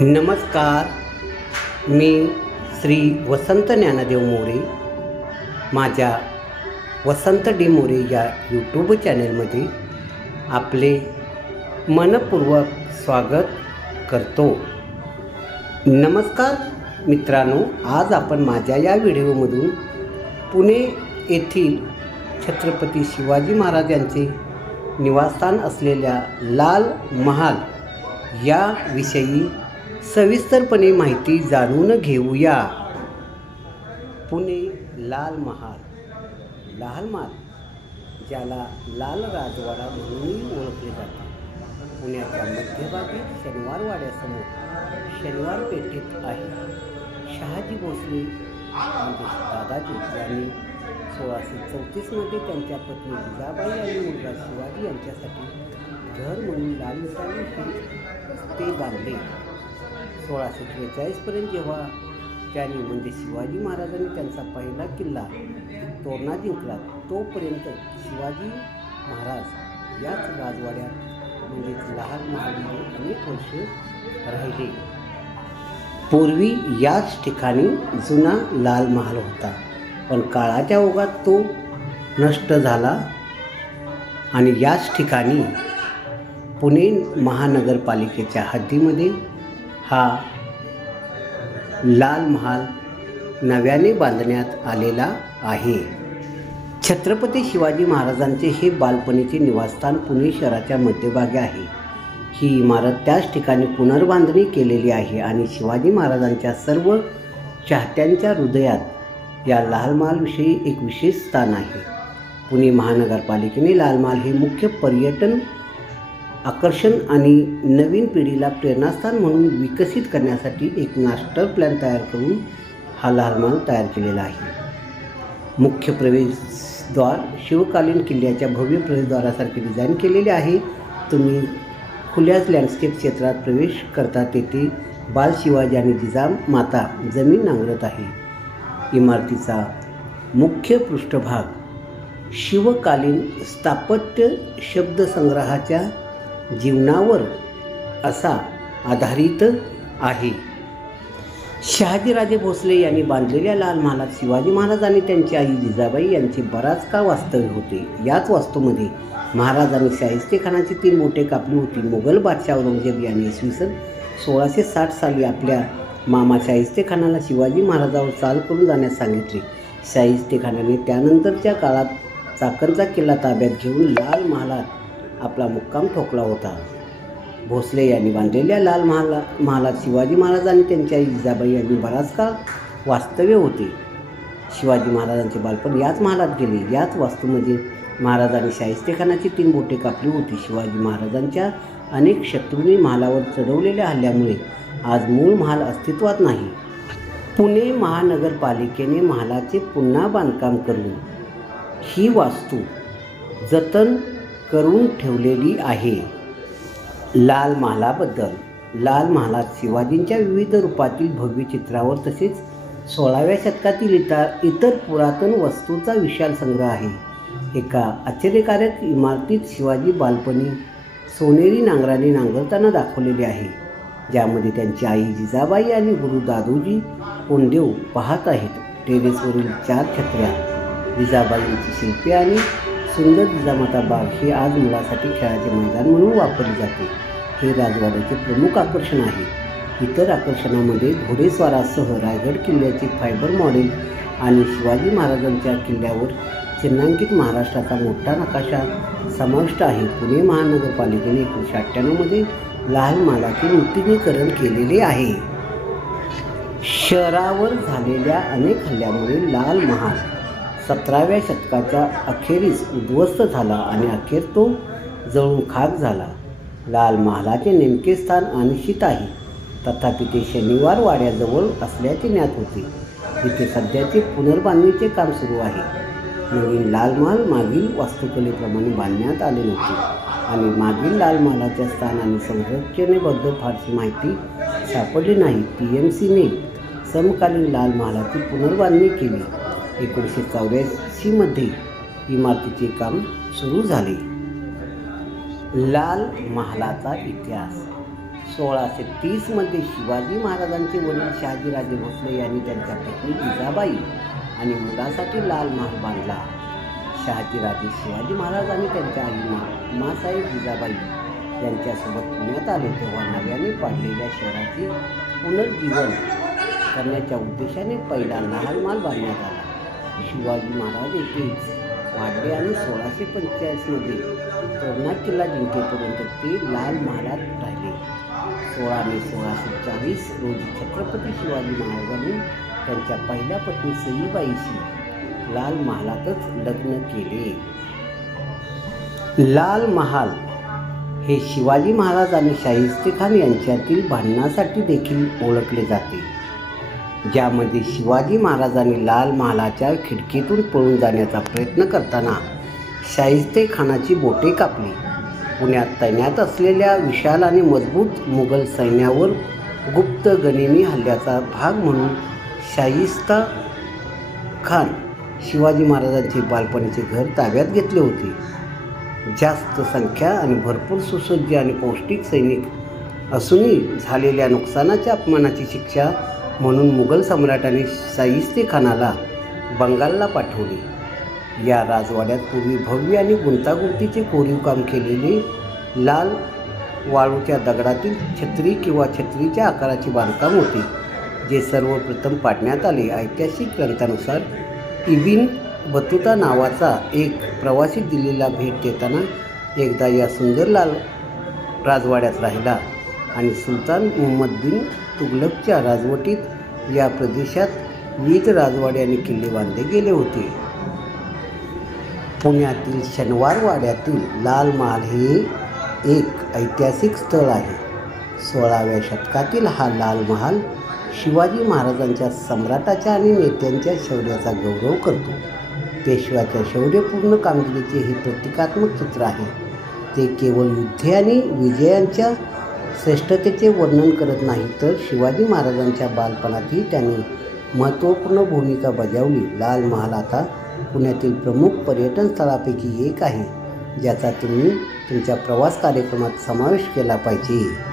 नमस्कार, मी श्री वसंत ज्ञानदेव मोरे माझ्या वसंत डी मोरे या यूट्यूब चॅनलमध्ये आपले मनपूर्वक स्वागत करतो। नमस्कार मित्रांनो, आज आपण माझ्या या व्हिडिओमधून पुणे येथील छत्रपती शिवाजी महाराज यांचे निवासस्थान असलेल्या लाल महाल या विषयी सविस्तरपणे माहिती जाणून घेऊया। पुणे लाल महाल। लाल महाल ज्याला लाल राजवाडा म्हणूनही ओळखले जाते, पुण्याच्या मध्यभागी शनिवार वाड्यासमोर शनिवार पेठेत आहे। शहाजी भोसले म्हणजे दादाजी यांनी 1634 मध्ये त्यांच्या पत्नी जिजाबाई आणि मुलगा शिवाजी यांच्यासाठी घर म्हणून लाल विटाने ते बांधले। 1643 पर्यंत जेव्हा त्यांनी म्हणजे शिवाजी महाराजांनी त्यांचा पहिला किल्ला तोरणा जिंकला, तोपर्यंत शिवाजी महाराज याच राजवाड्यात म्हणजे लाल महालमध्ये अनेक वर्षे राहिले। पूर्वी याच ठिकाणी जुना लाल महाल होता, पण काळाच्या ओघात तो नष्ट झाला आणि याच ठिकाणी पुणे महानगरपालिकेच्या हद्दीमध्ये हा लाल महाल नव्याने बांधण्यात आलेला आहे। छत्रपती शिवाजी महाराजांचे हे बालपणीचे निवासस्थान पुणे शहराच्या मध्यभागी आहे। ही इमारत त्याच ठिकाणी पुनर्बांधणी केलेली आहे आणि शिवाजी महाराजांच्या सर्व चाहत्यांच्या हृदयात या लाल महालविषयी एक विशेष स्थान आहे। पुणे महानगरपालिकेने लाल महाल हे मुख्य पर्यटन आकर्षण आणि नवीन पिढीला प्रेरणास्थान म्हणून विकसित करण्यासाठी एक मास्टर प्लॅन तयार करून हा लाल महाल तयार केलेला आहे। मुख्य प्रवेशद्वार शिवकालीन किल्ल्याच्या भव्य प्रवेशद्वारासारखे डिझाईन केलेले आहे। तुम्ही खुल्याच लँडस्केप क्षेत्रात प्रवेश करता तेथे बाल शिवाजी आणि जिजामाता जमीन नांगरत आहे। इमारतीचा मुख्य पृष्ठभाग शिवकालीन स्थापत्य शब्दसंग्रहाच्या जीवनावर असा आधारित आहे। शहाजीराजे भोसले यांनी बांधलेल्या लाल महालात शिवाजी महाराज आणि त्यांची आई जिजाबाई यांचे बराच काळ वास्तव्य होते। याच वास्तूमध्ये महाराजांनी शाहिस्तेखानाची 3 बोटे कापली होती। मुघल बादशाह औरंगजेब यांनी इसवी सन 1660 साली आपल्या मामा शाहिस्तेखानाला शिवाजी महाराजांवर चाल करून जाण्यास सांगितले। शाहिस्तेखानाने त्यानंतरच्या काळात चाकणचा किल्ला ताब्यात घेऊन लाल महालात आपला मुक्काम ठोकला होता। भोसले यांनी बांधलेल्या लाल महालात शिवाजी महाराज आणि त्यांच्या आई जिजाबाई यांनी बराच काळ वास्तव्य होते। शिवाजी महाराजांचे बालपण याच महालात गेले। याच वास्तूमध्ये महाराजांनी शाहिस्तेखानाची 3 बोटे कापली होती। शिवाजी महाराजांच्या अनेक शत्रूंनी महालावर चढवलेल्या हल्ल्यामुळे आज मूळ महाल अस्तित्वात नाही। पुणे महानगरपालिकेने महालाचे पुन्हा बांधकाम करून ही वास्तू जतन करून ठेवलेली आहे। लाल महालाबद्दल। लाल महालात शिवाजींच्या विविध रूपातील भव्य चित्रावर तसेच 16व्या शतकातील इतर पुरातन वस्तूंचा विशाल संग्रह आहे। एका आश्चर्यकारक इमारतीत शिवाजी बालपणी सोनेरी नांगराने नांगरताना दाखवलेले आहे, ज्यामध्ये त्यांची आई जिजाबाई आणि गुरु दादोजी कोंडदेव पाहत आहेत। टेरेसवरील 4 छत्र्या, जिजाबाईंची शिल्पे आणि सुंदर जिजामाता बाग हे आज मुलासाठी खेळाचे मैदान म्हणून वापरले जाते। हे राजवाड्याचे प्रमुख आकर्षण आहे। इतर आकर्षणामध्ये घोडेस्वारासह रायगड किल्ल्याचे फायबर मॉडेल आणि शिवाजी महाराजांच्या किल्ल्यावर चिन्हांकित महाराष्ट्राचा मोठा नकाशा समाविष्ट आहे। पुणे महानगरपालिकेने 1998 मध्ये लाल महालाचे नूतनीकरण केलेले आहे। शहरावर झालेल्या अनेक हल्ल्यामुळे लाल महाल 17व्या शतकाच्या अखेरीस उद्ध्वस्त झाला आणि अखेर तो जळून खाक झाला। लाल महालाचे नेमके स्थान अनिश्चित आहे, तथापि ते शनिवार वाड्याजवळ असल्याचे ज्ञात होते, जिथे सध्याचे पुनर्बांधणीचे काम सुरू आहे। नवीन लाल महाल मागील वास्तुकलेप्रमाणे बांधण्यात आले नव्हते आणि मागील लाल महालाच्या स्थान आणि संरचनेबद्दल फारशी माहिती सापडली नाही। TMCने समकालीन लाल महालाची पुनर्बांधणी केली। 1984 मध्ये इमारतीचे काम सुरू झाले। लाल महालाचा इतिहास। 1630 शिवाजी महाराजांचे वडील शहाजीराजे भोसले यांनी त्यांच्या पत्नी जिजाबाई आणि मुलासाठी लाल महाल बांधला. शहाजीराजे शिवाजी महाराज आणि त्यांच्या आई मासाहेब जिजाबाई यांच्यासोबत पुण्यात आले तेव्हा नव्याने पाडलेल्या शहराचे पुनर्जीवन करण्याच्या उद्देशाने पहिला लाल महाल बांधण्यात आला. शिवाजी महाराज येथे वाढले आणि 1645 तोरणा किल्ला जिंकेपर्यंत ते लाल महालात राहिले. 16 मे 1640 रोजी छत्रपती शिवाजी महाराजांनी त्यांच्या पहिल्या पत्नी सईबाईशी लाल महालातच लग्न केले. लाल महाल हे शिवाजी महाराज आणि शाहिस्तेखान यांच्यातील भांडणासाठी देखील ओळखले जाते, ज्यामध्ये शिवाजी महाराजांनी लाल महालाच्या खिडकीतून पळून जाण्याचा प्रयत्न करताना शाहिस्तेखानाची बोटे कापली. पुण्यात तैनात असलेल्या विशाल आणि मजबूत मुघल सैन्यावर गुप्त गनिमी हल्ल्याचा भाग म्हणून शाहिस्ता खान शिवाजी महाराजांचे बालपणीचे घर ताब्यात घेतले होते. जास्त संख्या आणि भरपूर सुसज्ज आणि पौष्टिक सैनिक असूनही झालेल्या नुकसानाच्या अपमानाची शिक्षा म्हणून मुघल सम्राटांनी शाहिस्तेखानाला बंगालला पाठवले. या राजवाड्यात पूर्वी भव्य आणि गुंतागुंतीचे कोरीवकाम केलेले लाल वाळूच्या दगडातील छत्री किंवा छत्रीच्या आकाराचे बांधकाम होते, जे सर्वप्रथम पाडण्यात आले. ऐतिहासिक ग्रंथानुसार इबिन बतुता नावाचा एक प्रवासी दिल्लीला भेट देताना एकदा या सुंदर लाल राजवाड्यात राहिला आणि सुलतान मुहम्मद बिन तुघलकच्या राजवटीत या प्रदेशात विविध राजवाडे आणि किल्ले बांधले गेले होते. पुण्यातील शनिवारवाड्यातील लाल महाल हे एक ऐतिहासिक स्थळ आहे. 16व्या शतकातील हा लाल महाल शिवाजी महाराजांच्या सम्राटाच्या आणि नेत्यांच्या शौर्याचा गौरव करतो. पेशव्याच्या शौर्यपूर्ण कामगिरीचे हे प्रतिकात्मक चित्र आहे. ते केवळ युद्धे आणि विजयांच्या श्रेष्ठतेचे वर्णन करत नाही, तर शिवाजी महाराजांच्या बालपणातही त्यांनी महत्त्वपूर्ण भूमिका बजावली. लाल महाल आता पुण्यातील प्रमुख पर्यटन स्थळापैकी एक आहे, ज्याचा तुम्ही तुमच्या प्रवास कार्यक्रमात समावेश केला पाहिजे.